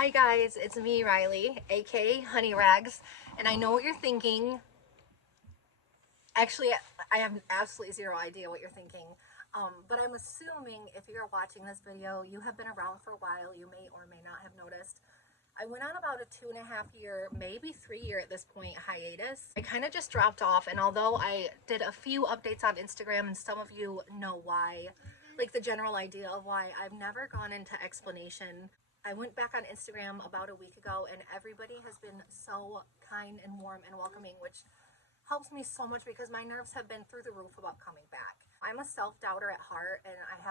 Hi guys, it's me, Riley, aka Honeyrags, and I know what you're thinking. Actually, I have absolutely zero idea what you're thinking, but I'm assuming if you're watching this video, you have been around for a while. You may or may not have noticed. I went on about a 2.5 year, maybe 3 year at this point, hiatus. I kind of just dropped off, and although I did a few updates on Instagram, and some of you know why, like the general idea of why, I've never gone into explanation. I went back on Instagram about a week ago, and everybody has been so kind and warm and welcoming, which helps me so much because my nerves have been through the roof about coming back. I'm a self-doubter at heart, and I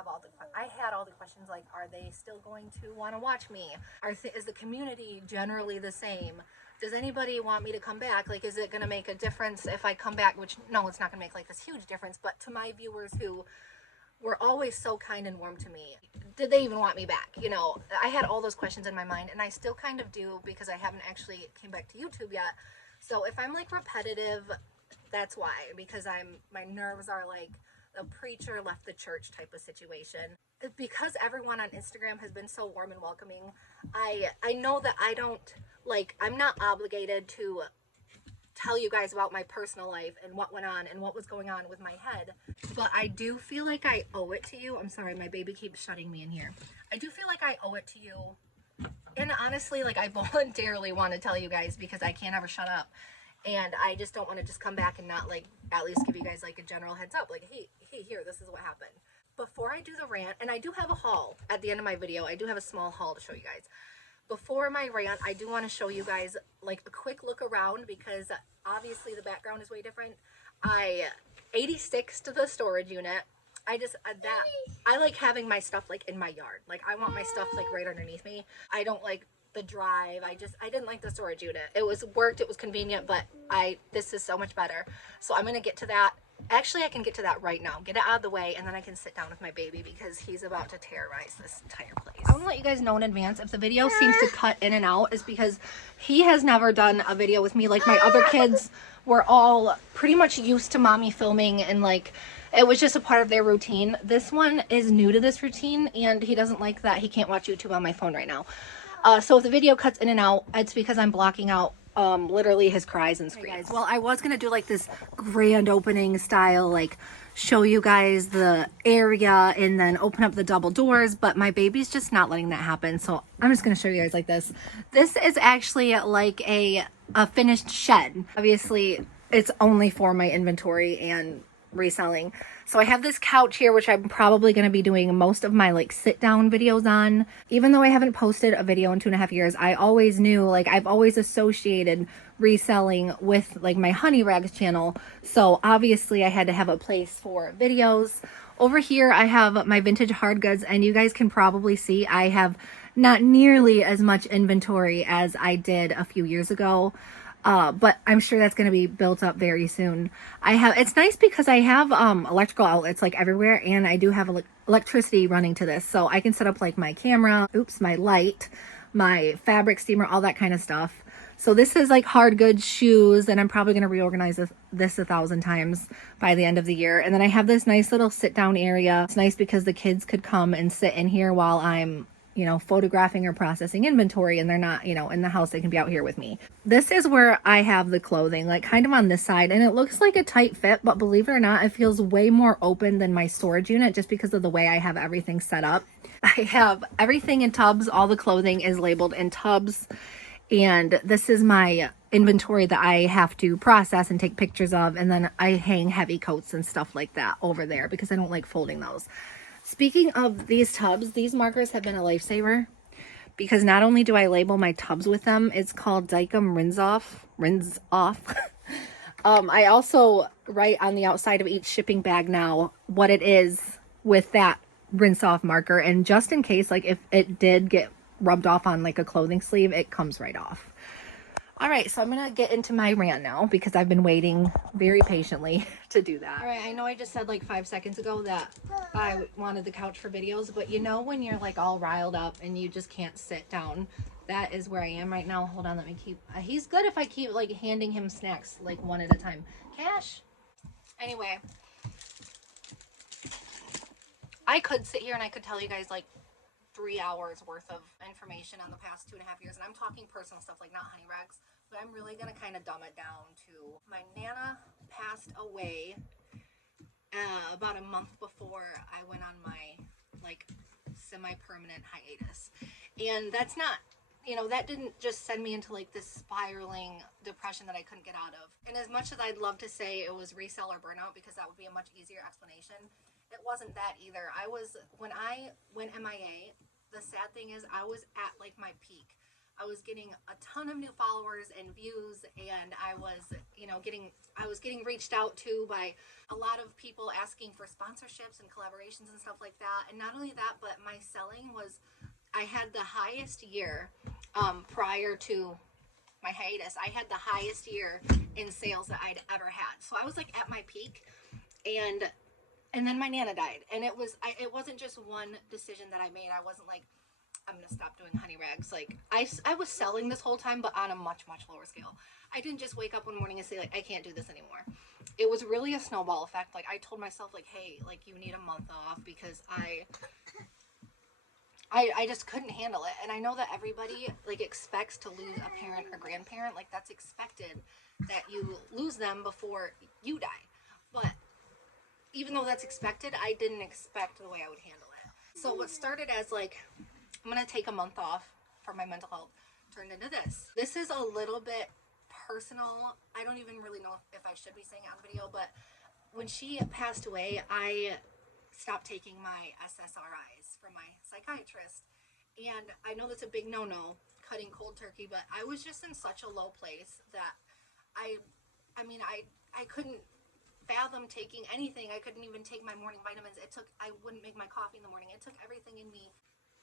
had all the questions like, are they still going to want to watch me? Is the community generally the same? Does anybody want me to come back? Like, is it going to make a difference if I come back? Which, no, it's not going to make like this huge difference, but to my viewers who were always so kind and warm to me, did they even want me back? You know, I had all those questions in my mind, and I still kind of do because I haven't actually came back to YouTube yet. So if I'm like repetitive, that's why, because my nerves are like the preacher left the church type of situation. Because everyone on Instagram has been so warm and welcoming, I know that I'm not obligated to tell you guys about my personal life and what went on and what was going on with my head, but I do feel like I owe it to you. I'm sorry, my baby keeps shutting me in here. I do feel like I owe it to you, and honestly, like, I voluntarily want to tell you guys because I can't ever shut up, and I just don't want to just come back and not like at least give you guys like a general heads up, like, hey, here, this is what happened. Before I do the rant, and I do have a haul at the end of my video, I do have a small haul to show you guys. Before my rant, I do want to show you guys like a quick look around because obviously the background is way different. I 86 to the storage unit. I like having my stuff like in my yard. Like, I want my stuff like right underneath me. I don't like the drive. I didn't like the storage unit. It worked, it was convenient, but this is so much better. So I'm gonna get to that. Actually, I can get to that right now. Get it out of the way, and then I can sit down with my baby because he's about to terrorize this entire place. I want to let you guys know in advance, if the video seems to cut in and out, is because he has never done a video with me. Like, my other kids were all pretty much used to mommy filming, and like, it was just a part of their routine. This one is new to this routine, and he doesn't like that he can't watch YouTube on my phone right now. So if the video cuts in and out, it's because I'm blocking out literally his cries and screams. Hey guys, well, I was gonna do like this grand opening style, like show you guys the area and then open up the double doors, but my baby's just not letting that happen, so I'm just gonna show you guys like this. This is actually like a finished shed. Obviously it's only for my inventory and reselling. So I have this couch here, which I'm probably going to be doing most of my like sit down videos on. Even though I haven't posted a video in 2.5 years, I always knew, like, I've always associated reselling with like my honeyrags channel. So obviously I had to have a place for videos. Over here I have my vintage hard goods, and you guys can probably see I have not nearly as much inventory as I did a few years ago. But I'm sure that's going to be built up very soon. It's nice because I have electrical outlets like everywhere, and I do have electricity running to this, so I can set up like my camera, my light, my fabric steamer, all that kind of stuff. So this is like hard goods, shoes, and I'm probably going to reorganize this 1,000 times by the end of the year. And then I have this nice little sit down area. It's nice because the kids could come and sit in here while I'm, you know, photographing or processing inventory, and they're not, you know, in the house. They can be out here with me. This is where I have the clothing, like kind of on this side, and it looks like a tight fit, but believe it or not, it feels way more open than my storage unit just because of the way I have everything set up. I have everything in tubs. All the clothing is labeled in tubs, and this is my inventory that I have to process and take pictures of, and then I hang heavy coats and stuff like that over there because I don't like folding those. Speaking of these tubs, these markers have been a lifesaver because not only do I label my tubs with them, it's called Dykem Rinse Off. I also write on the outside of each shipping bag now what it is with that rinse off marker, and just in case, like if it did get rubbed off on like a clothing sleeve, it comes right off. All right, so I'm going to get into my rant now because I've been waiting very patiently to do that. All right, I know I just said like 5 seconds ago that I wanted the couch for videos, but you know when you're like all riled up and you just can't sit down, that is where I am right now. Hold on, let me keep, he's good if I keep like handing him snacks like one at a time. Cash. Anyway, I could sit here and I could tell you guys like 3 hours worth of information on the past 2.5 years, and I'm talking personal stuff, like not honey rags, but I'm really gonna kind of dumb it down to my Nana passed away about a month before I went on my like semi-permanent hiatus. And that's not, you know, that didn't just send me into like this spiraling depression that I couldn't get out of. And as much as I'd love to say it was reseller burnout, because that would be a much easier explanation, it wasn't that either. When I went MIA, the sad thing is I was at like my peak. I was getting a ton of new followers and views, and I was getting reached out to by a lot of people asking for sponsorships and collaborations and stuff like that. And not only that, but my selling was, I had the highest year prior to my hiatus. I had the highest year in sales that I'd ever had. So I was like at my peak, and then my Nana died. And it wasn't just one decision that I made. I wasn't like, I'm gonna stop doing honey rags. Like I was selling this whole time, but on a much lower scale. I didn't just wake up one morning and say like, I can't do this anymore. It was really a snowball effect. Like I told myself like, hey, like you need a month off, because I just couldn't handle it. And I know that everybody like expects to lose a parent or grandparent. Like that's expected that you lose them before you die. But even though that's expected, I didn't expect the way I would handle it. So what started as like, I'm gonna take a month off for my mental health, turned into this. This is a little bit personal. I don't even really know if I should be saying it on video, but when she passed away, I stopped taking my SSRIs from my psychiatrist. And I know that's a big no-no, cutting cold turkey, but I was just in such a low place that I couldn't fathom taking anything. I couldn't even take my morning vitamins. I wouldn't make my coffee in the morning. It took everything in me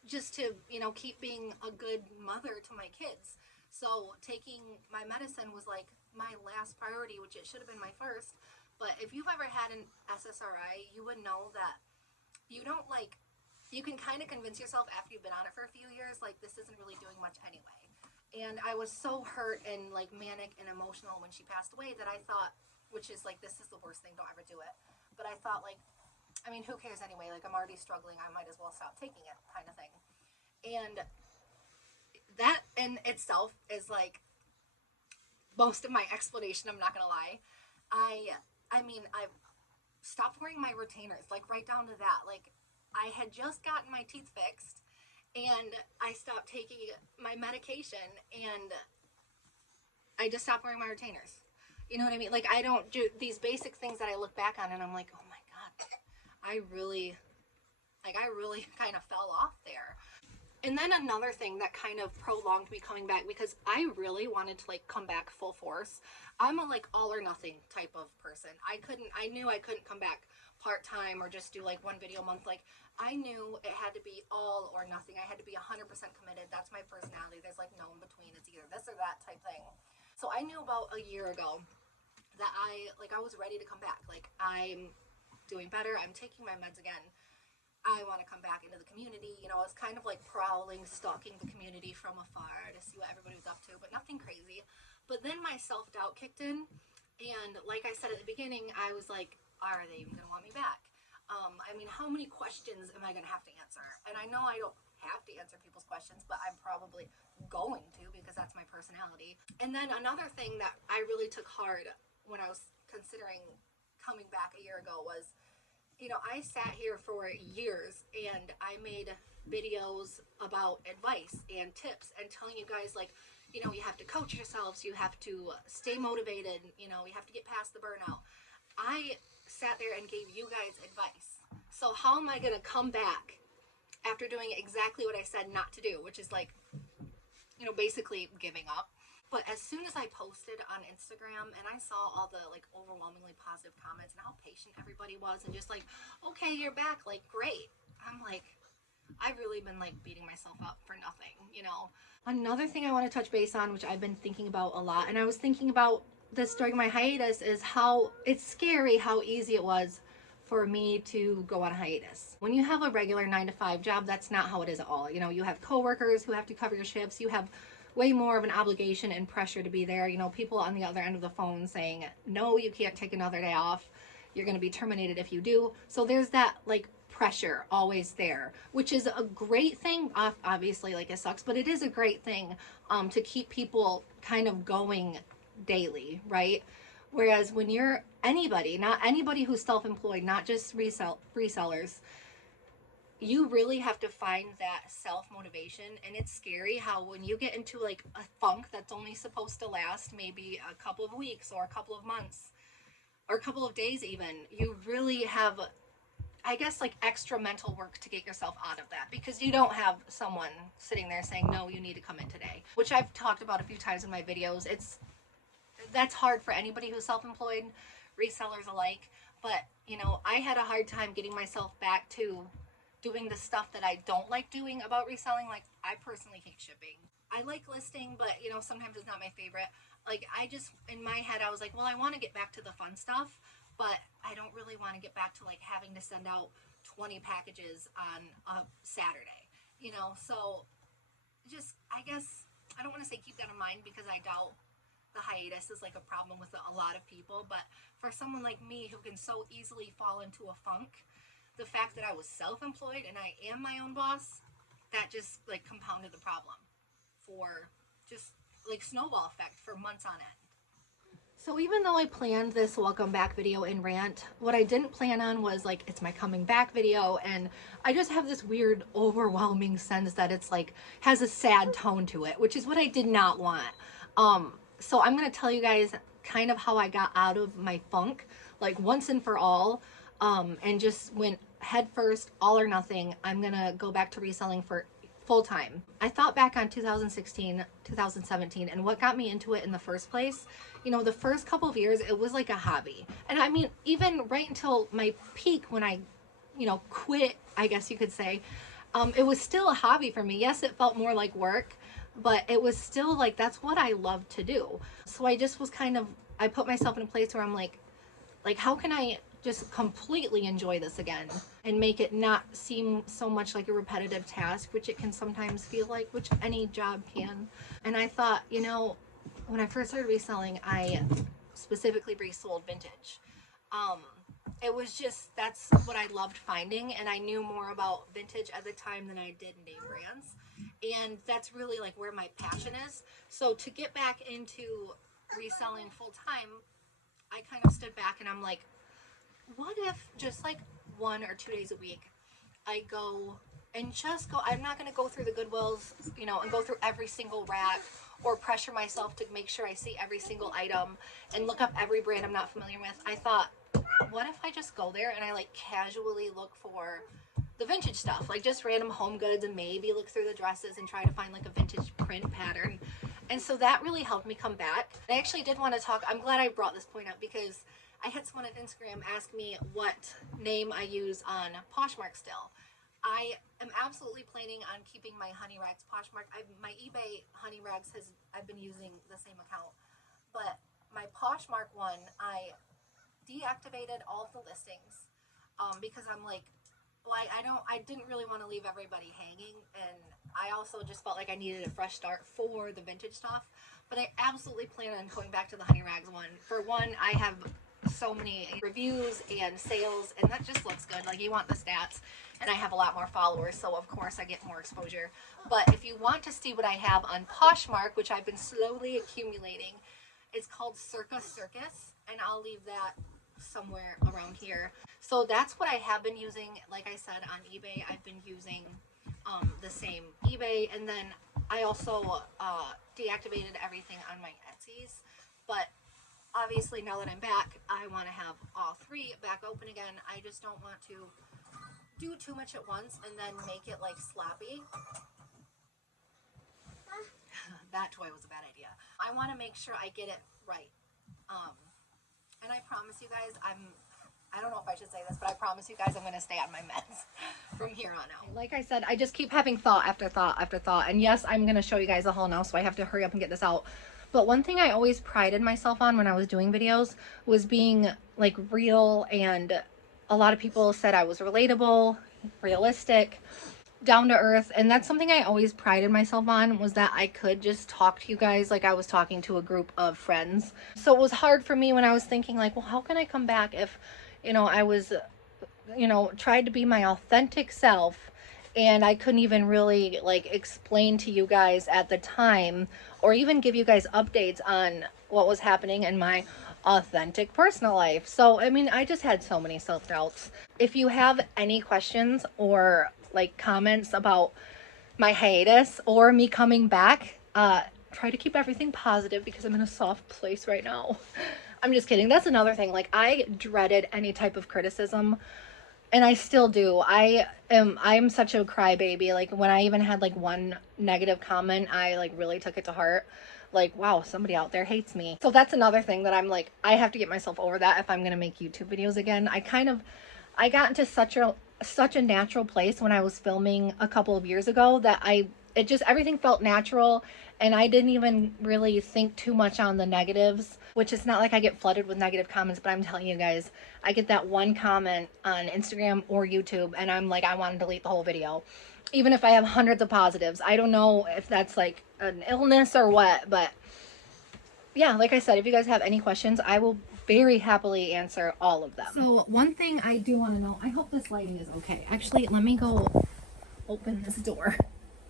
just to, you know, keep being a good mother to my kids. So taking my medicine was like my last priority, which it should have been my first. But if you've ever had an SSRI, you would know that you don't like, you can kind of convince yourself after you've been on it for a few years, like this isn't really doing much anyway. And I was so hurt and like manic and emotional when she passed away that I thought, which is like, this is the worst thing, don't ever do it. But I thought like, I mean, who cares anyway? Like, I'm already struggling. I might as well stop taking it, kind of thing. And that in itself is like most of my explanation. I'm not gonna lie. I mean, I stopped wearing my retainers, like right down to that. Like, I had just gotten my teeth fixed, and I stopped taking my medication, and I just stopped wearing my retainers. You know what I mean? Like, I don't do these basic things that I look back on, and I'm like, oh my God. I really kind of fell off there. And then another thing that kind of prolonged me coming back, because I really wanted to like come back full force. I'm a like all or nothing type of person. I knew I couldn't come back part-time or just do like one video a month. Like I knew it had to be all or nothing. I had to be 100% committed. That's my personality. There's like no in between. It's either this or that type thing. So I knew about a year ago that I was ready to come back. Like, I'm doing better. I'm taking my meds again. I want to come back into the community. You know, I was kind of like prowling, stalking the community from afar to see what everybody was up to, but nothing crazy. But then my self-doubt kicked in. And like I said at the beginning, I was like, are they even going to want me back? I mean, how many questions am I going to have to answer? And I know I don't have to answer people's questions, but I'm probably going to, because that's my personality. And then another thing that I really took hard when I was considering coming back a year ago was, you know, I sat here for years and I made videos about advice and tips and telling you guys, like, you know, you have to coach yourselves, you have to stay motivated, you know, you have to get past the burnout. I sat there and gave you guys advice. So how am I going to come back after doing exactly what I said not to do, which is like, you know, basically giving up? But as soon as I posted on Instagram and I saw all the like overwhelmingly positive comments and how patient everybody was and just like, okay, you're back, like, great. I'm like, I've really been like beating myself up for nothing, you know. Another thing I want to touch base on, which I've been thinking about a lot, and I was thinking about this during my hiatus, is how it's scary how easy it was for me to go on a hiatus. When you have a regular 9-to-5 job, that's not how it is at all. You know, you have coworkers who have to cover your shifts. You have way more of an obligation and pressure to be there. You know, people on the other end of the phone saying, no, you can't take another day off. You're going to be terminated if you do. So there's that like pressure always there, which is a great thing. Obviously, like, it sucks, but it is a great thing to keep people kind of going daily, right? Whereas when you're anybody, not anybody who's self-employed, not just resellers, you really have to find that self-motivation. And it's scary how when you get into like a funk that's only supposed to last maybe a couple of weeks or a couple of months or a couple of days even, you really have, I guess, like extra mental work to get yourself out of that, because you don't have someone sitting there saying, no, you need to come in today, which I've talked about a few times in my videos. That's hard for anybody who's self-employed, resellers alike. But, you know, I had a hard time getting myself back to doing the stuff that I don't like doing about reselling. Like, I personally hate shipping. I like listing, but, you know, sometimes it's not my favorite. Like, I just, in my head, I was like, well, I want to get back to the fun stuff, but I don't really want to get back to like having to send out 20 packages on a Saturday, you know. So just, I guess, I don't want to say keep that in mind, because I doubt the hiatus is like a problem with a lot of people. But for someone like me who can so easily fall into a funk, the fact that I was self-employed and I am my own boss, that just like compounded the problem for just like snowball effect for months on end. So even though I planned this welcome back video and rant, what I didn't plan on was like, it's my coming back video, and I just have this weird overwhelming sense that it's like has a sad tone to it, which is what I did not want. So I'm going to tell you guys kind of how I got out of my funk, like once and for all, and just went head first, all or nothing. I'm going to go back to reselling for full time. I thought back on 2016, 2017, and what got me into it in the first place. You know, the first couple of years, it was like a hobby. And I mean, even right until my peak when I, you know, quit, I guess you could say, it was still a hobby for me. Yes, it felt more like work, but it was still like, that's what I love to do. So I just was kind of, I put myself in a place where I'm like, how can I just completely enjoy this again and make it not seem so much like a repetitive task, which it can sometimes feel like, which any job can. And I thought, you know, when I first started reselling, I specifically resold vintage. It was just, that's what I loved finding, and I knew more about vintage at the time than I did name brands. And that's really like where my passion is. So to get back into reselling full time, I kind of stood back and I'm like, what if just like 1 or 2 days a week I go and just go, I'm not going to go through the Goodwills, you know, and go through every single rack or pressure myself to make sure I see every single item and look up every brand I'm not familiar with. I thought, what if I just go there and I like casually look for the vintage stuff, like just random home goods, and maybe look through the dresses and try to find like a vintage print pattern. And so that really helped me come back. I actually did want to talk, I'm glad I brought this point up, because I had someone on Instagram ask me what name I use on Poshmark still. I am absolutely planning on keeping my honeyrags Poshmark. My eBay honeyrags I've been using the same account, but my Poshmark one, I deactivated all of the listings because I'm like, well, I didn't really want to leave everybody hanging, and I also just felt like I needed a fresh start for the vintage stuff. But I absolutely plan on going back to the honeyrags one. For one, I have so many reviews and sales, and that just looks good. Like, you want the stats, and I have a lot more followers, so of course I get more exposure. But if you want to see what I have on Poshmark, which I've been slowly accumulating, it's called Circa Circus, and I'll leave that somewhere around here. So that's what I have been using. Like I said, on eBay I've been using the same eBay, and then I also deactivated everything on my Etsy's. But obviously now that I'm back, I want to have all three back open again. I just don't want to do too much at once and then make it like sloppy. That toy was a bad idea. I want to make sure I get it right. And I promise you guys, I don't know if I should say this, but I promise you guys I'm going to stay on my meds from here on out. Like I said, I just keep having thought after thought after thought. And yes, I'm going to show you guys a haul now, so I have to hurry up and get this out. But one thing I always prided myself on when I was doing videos was being like real, and a lot of people said I was relatable, realistic, down to earth. And that's something I always prided myself on, was that I could just talk to you guys like I was talking to a group of friends. So it was hard for me when I was thinking like, well, how can I come back if, you know, I was you know, tried to be my authentic self, and I couldn't even really like explain to you guys at the time or even give you guys updates on what was happening in my authentic personal life. So, I mean, I just had so many self-doubts. If you have any questions or like comments about my hiatus or me coming back, try to keep everything positive because I'm in a soft place right now. I'm just kidding. That's another thing. Like, I dreaded any type of criticism, and I still do. I'm such a crybaby. Like, when I even had like one negative comment, I like really took it to heart. Like, wow, somebody out there hates me. So that's another thing that I'm like, I have to get myself over that if I'm gonna make YouTube videos again. I got into such a natural place when I was filming a couple of years ago that it just, everything felt natural, and I didn't even really think too much on the negatives, which is not like I get flooded with negative comments, but I'm telling you guys, I get that one comment on Instagram or YouTube and I'm like, I want to delete the whole video. Even if I have hundreds of positives. I don't know if that's like an illness or what, but yeah, like I said, if you guys have any questions, I will very happily answer all of them. So one thing I do want to know, I hope this lighting is okay. Actually, let me go open this door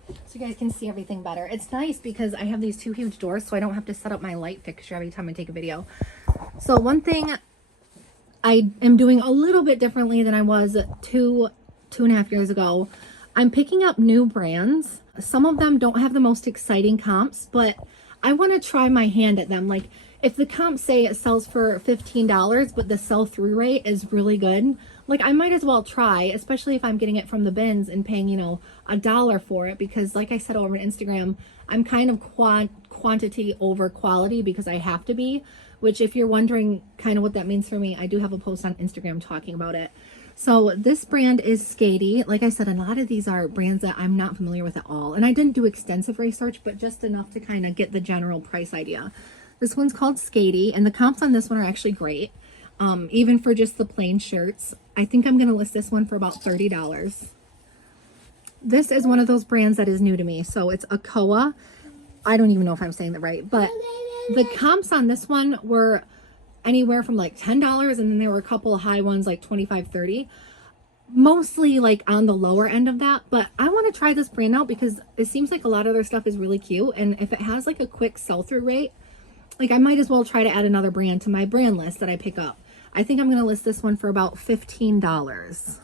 so you guys can see everything better. It's nice because I have these two huge doors, so I don't have to set up my light fixture every time I take a video. So one thing I am doing a little bit differently than I was two and a half years ago, I'm picking up new brands. Some of them don't have the most exciting comps, but I want to try my hand at them. Like, if the comps say it sells for $15, but the sell-through rate is really good, like, I might as well try, especially if I'm getting it from the bins and paying, you know, $1 for it, because like I said over on Instagram, I'm kind of quantity over quality because I have to be, which, if you're wondering kind of what that means for me, I do have a post on Instagram talking about it. So this brand is Skatey. Like I said, a lot of these are brands that I'm not familiar with at all, and I didn't do extensive research, but just enough to kind of get the general price idea. This one's called Skatey, and the comps on this one are actually great. Even for just the plain shirts. I think I'm going to list this one for about $30. This is one of those brands that is new to me. So it's Akoa. I don't even know if I'm saying that right, but the comps on this one were anywhere from like $10, and then there were a couple of high ones like $25, $30. Mostly like on the lower end of that, but I want to try this brand out because it seems like a lot of their stuff is really cute, and if it has like a quick sell-through rate, like, I might as well try to add another brand to my brand list that I pick up. I think I'm going to list this one for about $15.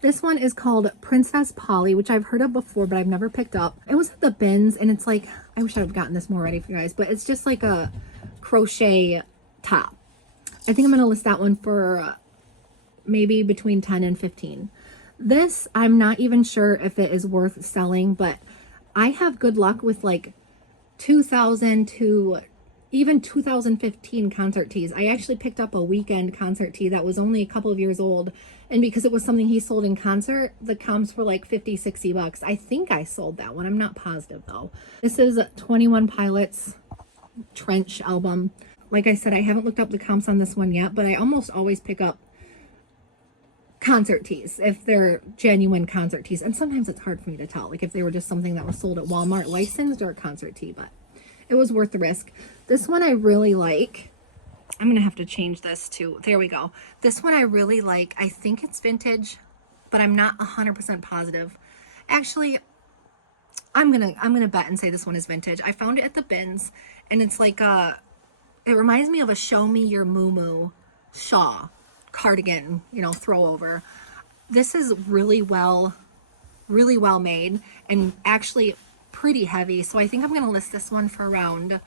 This one is called Princess Polly, which I've heard of before, but I've never picked up. It was at the bins, and it's like, I wish I would have gotten this more ready for you guys, but it's just like a crochet top. I think I'm going to list that one for maybe between 10 and 15. This, I'm not even sure if it is worth selling, but I have good luck with like 2000 to even 2015 concert tees. I actually picked up a weekend concert tee that was only a couple of years old, and because it was something he sold in concert, the comps were like 50, 60 bucks. I think I sold that one. I'm not positive though. This is 21 Pilots Trench album. Like I said, I haven't looked up the comps on this one yet, but I almost always pick up concert tees if they're genuine concert tees, and sometimes it's hard for me to tell, like if they were just something that was sold at Walmart licensed or a concert tee, but it was worth the risk. This one I really like. I'm gonna have to change this to, there we go. This one I really like. I think it's vintage, but I'm not 100% positive. Actually, I'm gonna bet and say this one is vintage. I found it at the bins, and it's like it reminds me of a Show Me Your Moo shawl cardigan, you know, throw over. This is really well made, and actually pretty heavy. So I think I'm going to list this one for around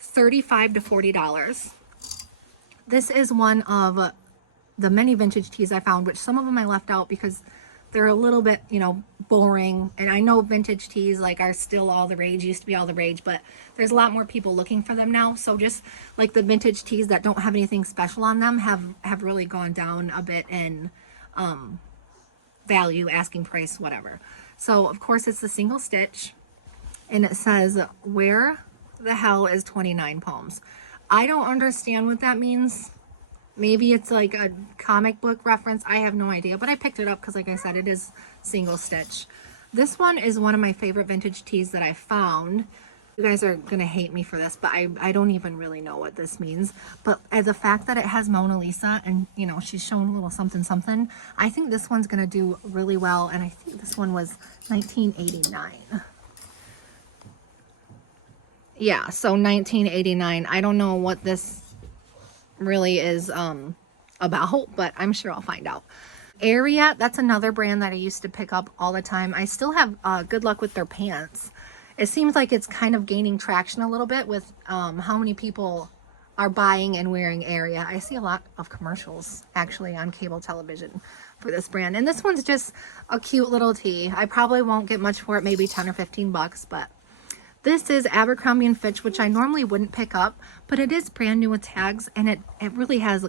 $35 to $40. This is one of the many vintage tees I found, which some of them I left out because they're a little bit, you know, boring. And I know vintage tees like are still all the rage, used to be all the rage, but there's a lot more people looking for them now. So just like the vintage tees that don't have anything special on them have really gone down a bit in value, asking price, whatever. So of course it's the single stitch, and it says, "Where the hell is 29 Palms?" I don't understand what that means. Maybe it's like a comic book reference. I have no idea, but I picked it up because, like I said, it is single stitch. This one is one of my favorite vintage tees that I found. You guys are gonna hate me for this, but I don't even really know what this means. But as the fact that it has Mona Lisa and, you know, she's showing a little something something, I think this one's gonna do really well. And I think this one was 1989. Yeah, so 1989. I don't know what this really is about, but I'm sure I'll find out. Area, that's another brand that I used to pick up all the time. I still have good luck with their pants. It seems like it's kind of gaining traction a little bit with how many people are buying and wearing Area. I see a lot of commercials actually on cable television for this brand. And this one's just a cute little tee. I probably won't get much for it, maybe 10 or 15 bucks, but this is Abercrombie & Fitch, which I normally wouldn't pick up, but it is brand new with tags, and it really has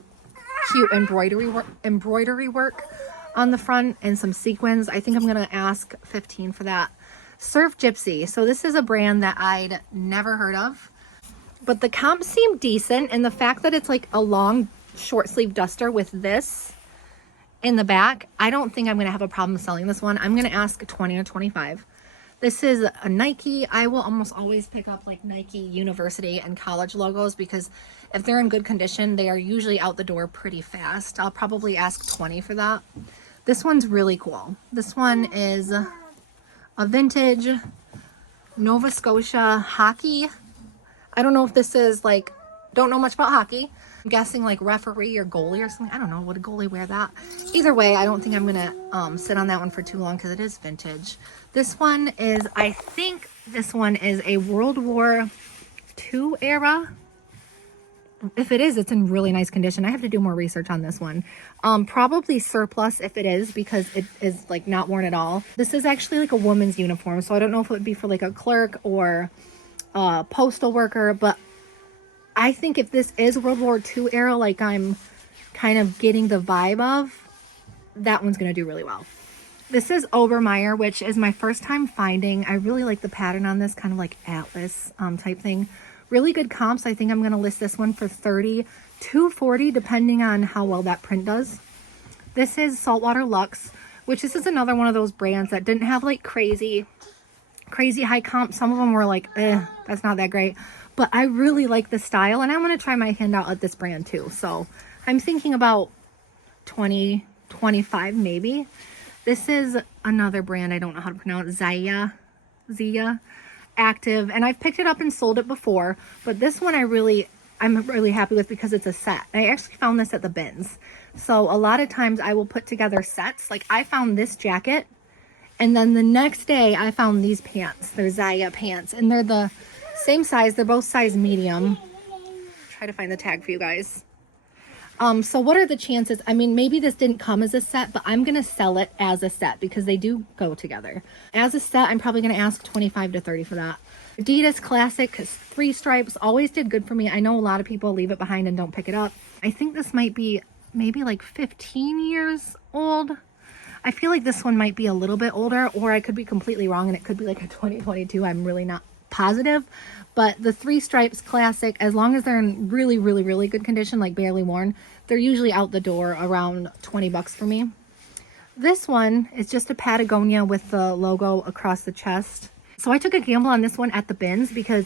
cute embroidery work on the front and some sequins. I think I'm going to ask 15 for that. Surf Gypsy. So this is a brand that I'd never heard of, but the comps seem decent, and the fact that it's like a long short sleeve duster with this in the back, I don't think I'm going to have a problem selling this one. I'm going to ask 20 or 25. This is a Nike. I will almost always pick up like Nike university and college logos because if they're in good condition, they are usually out the door pretty fast. I'll probably ask 20 for that. This one's really cool. This one is a vintage Nova Scotia hockey. I don't know if this is like, don't know much about hockey. I'm guessing like referee or goalie or something. I don't know. Would a goalie wear that? Either way, I don't think I'm gonna sit on that one for too long because it is vintage. This one is, I think this one is a World War II era. If it is, it's in really nice condition. I have to do more research on this one. Probably surplus if it is, because it is like not worn at all. This is actually like a woman's uniform, so I don't know if it would be for like a clerk or a postal worker, but I think if this is World War II era, like I'm kind of getting the vibe of, that one's going to do really well. This is Obermeyer, which is my first time finding. I really like the pattern on this, kind of like Atlas type thing. Really good comps. I think I'm going to list this one for 30 to 40, depending on how well that print does. This is Saltwater Luxe, which this is another one of those brands that didn't have like crazy high comps. Some of them were like, that's not that great. But I really like the style, and I'm going to try my hand out at this brand too. So I'm thinking about 20, 25 maybe. This is another brand I don't know how to pronounce, Zia Active, and I've picked it up and sold it before, but this one I'm really happy with because it's a set. I actually found this at the bins. So a lot of times I will put together sets. Like I found this jacket, and then the next day I found these pants. They're Zia pants, and they're the same size. They're both size medium. Try to find the tag for you guys. So what are the chances? I mean, maybe this didn't come as a set, but I'm going to sell it as a set because they do go together. As a set, I'm probably going to ask 25 to 30 for that. Adidas Classic 3 stripes always did good for me. I know a lot of people leave it behind and don't pick it up. I think this might be maybe like 15 years old. I feel like this one might be a little bit older, or I could be completely wrong and it could be like a 2022. I'm really not positive. But the 3 stripes Classic, as long as they're in really, really, really good condition, like barely worn, they're usually out the door around 20 bucks for me. This one is just a Patagonia with the logo across the chest. So I took a gamble on this one at the bins because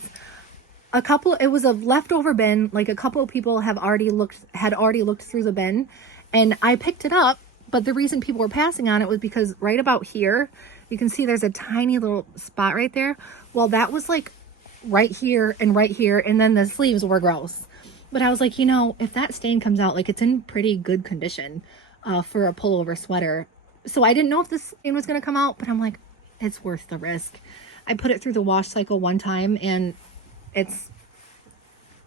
it was a leftover bin. Like a couple of people had already looked through the bin, and I picked it up. But the reason people were passing on it was because right about here, you can see there's a tiny little spot right there. Well, that was like right here, and then the sleeves were gross. But I was like, you know, if that stain comes out, like it's in pretty good condition for a pullover sweater. So I didn't know if this stain was going to come out, but I'm like, it's worth the risk. I put it through the wash cycle one time, and it's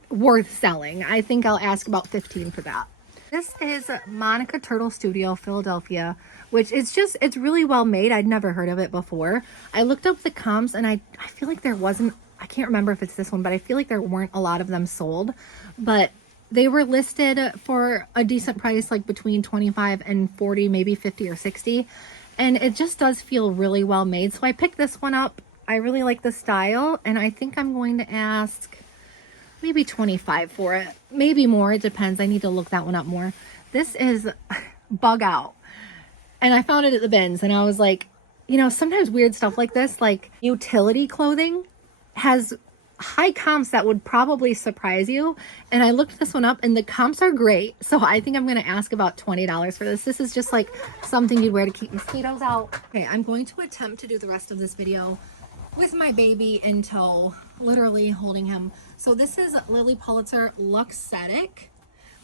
worth selling. I think I'll ask about 15 for that. This is Monica Turtle Studio, Philadelphia, which is it's really well made. I'd never heard of it before. I looked up the comps, and I feel like there wasn't, I can't remember if it's this one, but I feel like there weren't a lot of them sold. But they were listed for a decent price, like between 25 and 40, maybe 50 or 60. And it just does feel really well made. So I picked this one up. I really like the style, and I think I'm going to ask maybe 25 for it. Maybe more. It depends. I need to look that one up more. This is Bug Out. And I found it at the bins, and I was like, you know, sometimes weird stuff like this, like utility clothing, has high comps that would probably surprise you. And I looked this one up and the comps are great. So I think I'm going to ask about $20 for this. This is just like something you'd wear to keep mosquitoes out. Okay, I'm going to attempt to do the rest of this video with my baby in tow, literally holding him. So this is Lily Pulitzer Luxetic,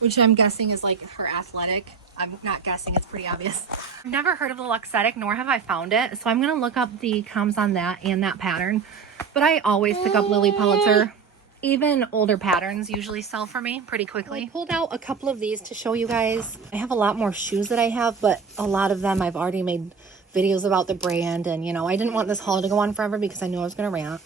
which I'm guessing is like her athletic. I'm not guessing, it's pretty obvious. I've never heard of the Luxetic, nor have I found it. So I'm gonna look up the comps on that and that pattern. But I always pick up Lily Pulitzer. Even older patterns usually sell for me pretty quickly. I pulled out a couple of these to show you guys. I have a lot more shoes that I have, but a lot of them I've already made videos about the brand, and you know, I didn't want this haul to go on forever because I knew I was gonna rant.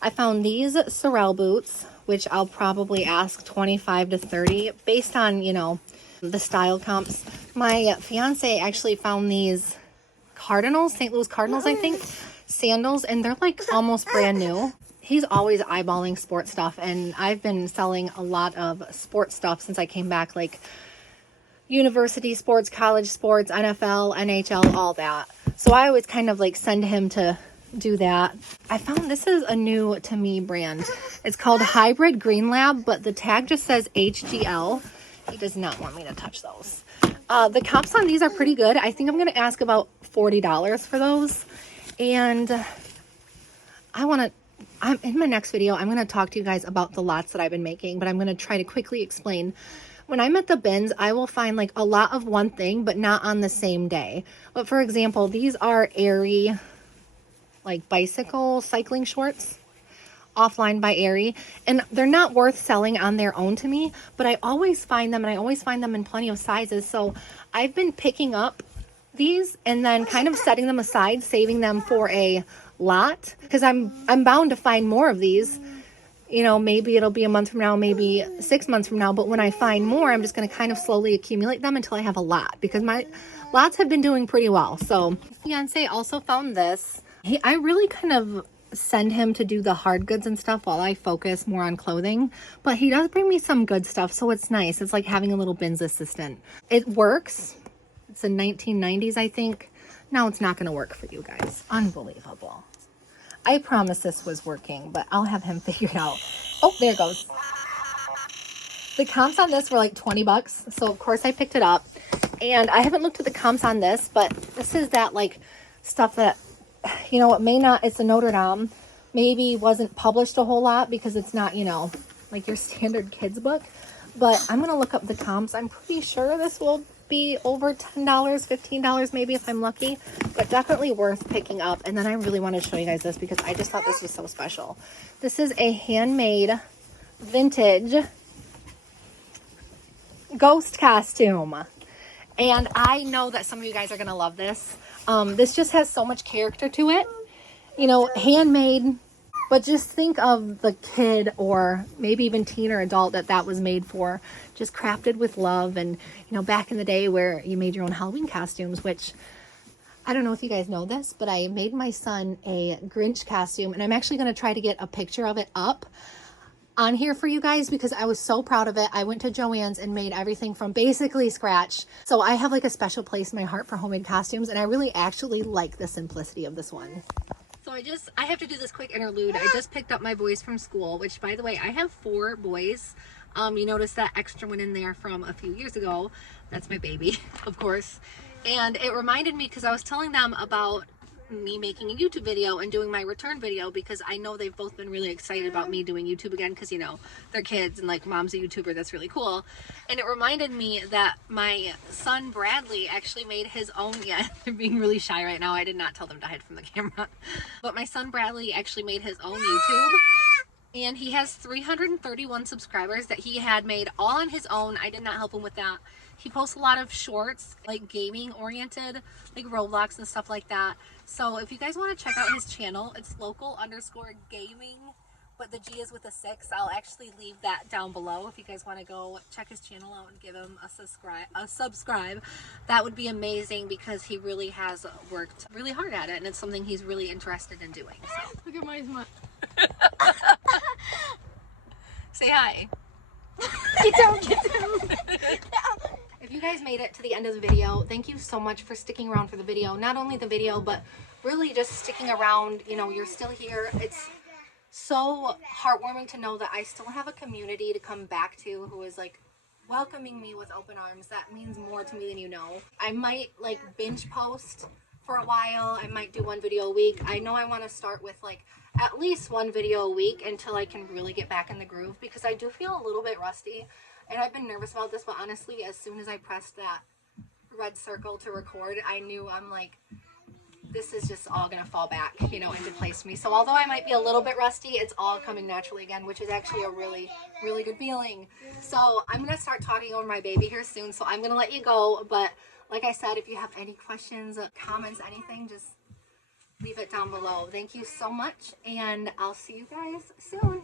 I found these Sorel boots, which I'll probably ask 25 to 30 based on, you know, the style comps. My fiance actually found these Cardinals, St. Louis Cardinals, I think, sandals, and they're like almost brand new. He's always eyeballing sports stuff, and I've been selling a lot of sports stuff since I came back, like university sports, college sports, NFL, NHL, all that. So I always kind of like send him to do that. I found this is a new to me brand. It's called Hybrid Green Lab, but the tag just says HGL. He does not want me to touch those. The comps on these are pretty good. I think I'm going to ask about $40 for those. And in my next video, I'm going to talk to you guys about the lots that I've been making, but I'm going to try to quickly explain. When I'm at the bins, I will find like a lot of one thing, but not on the same day. But for example, these are Aerie, like bicycle cycling shorts, Offline by Aerie, and they're not worth selling on their own to me, but I always find them, and I always find them in plenty of sizes. So I've been picking up these and then kind of setting them aside, saving them for a lot, because I'm bound to find more of these. You know, maybe it'll be a month from now, maybe 6 months from now, but when I find more, I'm just going to kind of slowly accumulate them until I have a lot, because my lots have been doing pretty well. So fiance also found this. I really kind of send him to do the hard goods and stuff while I focus more on clothing, but he does bring me some good stuff, so it's nice. It's like having a little bins assistant. It works. It's in 1990s, I think. Now it's not going to work for you guys. Unbelievable. I promise this was working, but I'll have him figure it out. Oh, there it goes. The comps on this were like 20 bucks. So of course I picked it up, and I haven't looked at the comps on this, but this is that like stuff that, you know, it may not, it's a Notre Dame, maybe wasn't published a whole lot because it's not, you know, like your standard kids book, but I'm going to look up the comps. I'm pretty sure this will be over $10, $15 maybe if I'm lucky, but definitely worth picking up. And then I really want to show you guys this because I just thought this was so special. This is a handmade vintage ghost costume, and I know that some of you guys are gonna love this. This just has so much character to it, you know, handmade, but just think of the kid or maybe even teen or adult that was made for, just crafted with love. And you know, back in the day where you made your own Halloween costumes, which I don't know if you guys know this, but I made my son a Grinch costume, and I'm actually going to try to get a picture of it up on here for you guys because I was so proud of it. I went to Joann's and made everything from basically scratch. So I have like a special place in my heart for homemade costumes, and I really actually like the simplicity of this one. So I have to do this quick interlude. I just picked up my boys from school, which by the way, I have 4 boys. You notice that extra one in there from a few years ago. That's my baby, of course. And it reminded me because I was telling them about me making a YouTube video and doing my return video, because I know they've both been really excited about me doing YouTube again because, you know, they're kids and like mom's a YouTuber. That's really cool. And it reminded me that my son Bradley actually made his own, yeah, they're being really shy right now. I did not tell them to hide from the camera, but my son Bradley actually made his own YouTube, and he has 331 subscribers that he had made all on his own. I did not help him with that. He posts a lot of shorts, like gaming oriented, like Roblox and stuff like that. So if you guys want to check out his channel, it's local_gaming, but the G is with a 6. I'll actually leave that down below if you guys want to go check his channel out and give him a subscribe. That would be amazing because he really has worked really hard at it, and it's something he's really interested in doing. So. Look at my smile. Say hi. Get down. If you guys made it to the end of the video, thank you so much for sticking around for the video. Not only the video, but really just sticking around. You know, you're still here. It's so heartwarming to know that I still have a community to come back to who is like welcoming me with open arms. That means more to me than you know. I might like binge post for a while. I might do one video a week. I know I want to start with like at least one video a week until I can really get back in the groove, because I do feel a little bit rusty, and I've been nervous about this, but honestly, as soon as I pressed that red circle to record, I knew, I'm like, this is just all gonna fall back, you know, into place for me. So although I might be a little bit rusty, it's all coming naturally again, which is actually a really, really good feeling. So I'm gonna start talking over my baby here soon, so I'm gonna let you go. But like I said, if you have any questions, comments, anything, just leave it down below. Thank you so much, and I'll see you guys soon.